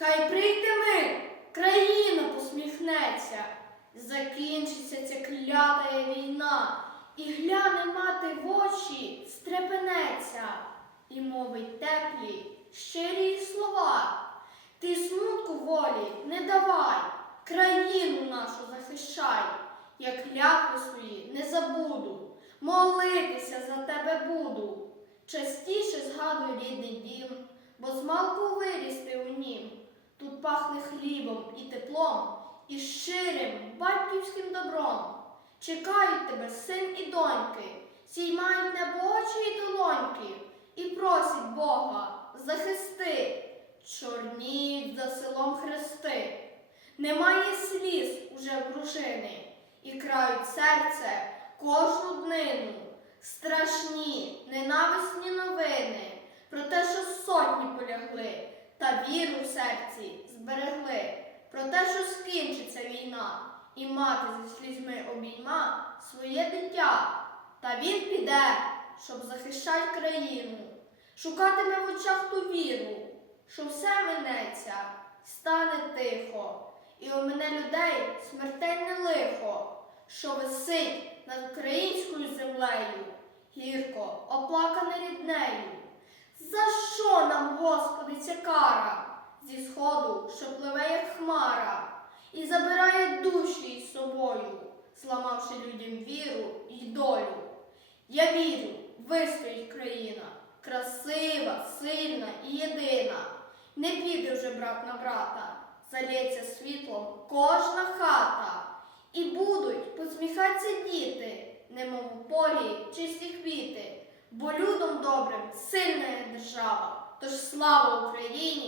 Хай прийде мир, країна посміхнеться, закінчиться ця клята війна, і гляне мати в очі, стрепенеться, і мовить теплі, щирі слова. Ти смутку волі не давай, країну нашу захищай, я клятви свої не забуду, молитися за тебе буду. Частіше згадуй рідний дім, бо змалку виріс ти у нім. Пахне хлібом і теплом, і щирим батьківським добром. Чекають тебе син і доньки, сіймають небо очі й долоньки, і просять Бога, захисти, чорніють за селом хрести. Немає сліз уже в дружини, і крають серце кожну днину. Страшні, ненависні новини про те, що сотні полягли, та віру в серці про те, що скінчиться війна, і мати зі слізьми обійма своє дитя. Та він піде, щоб захищати країну, шукатиме в очах ту віру, що все минеться, стане тихо, і у мене людей смертельне лихо, що висить над українською землею, гірко оплакане ріднею. За що нам, Господи, ця кара зі сходу, що пливе, як хмара, і забирає душі із собою, зламавши людям віру й долю? Я вірю, вистоїть країна, красива, сильна і єдина. Не піде вже брат на брата, залється світлом кожна хата, і будуть посміхатися діти, немов у полі чисті квіти, бо людом добрим сильна держава. Тож слава Україні і!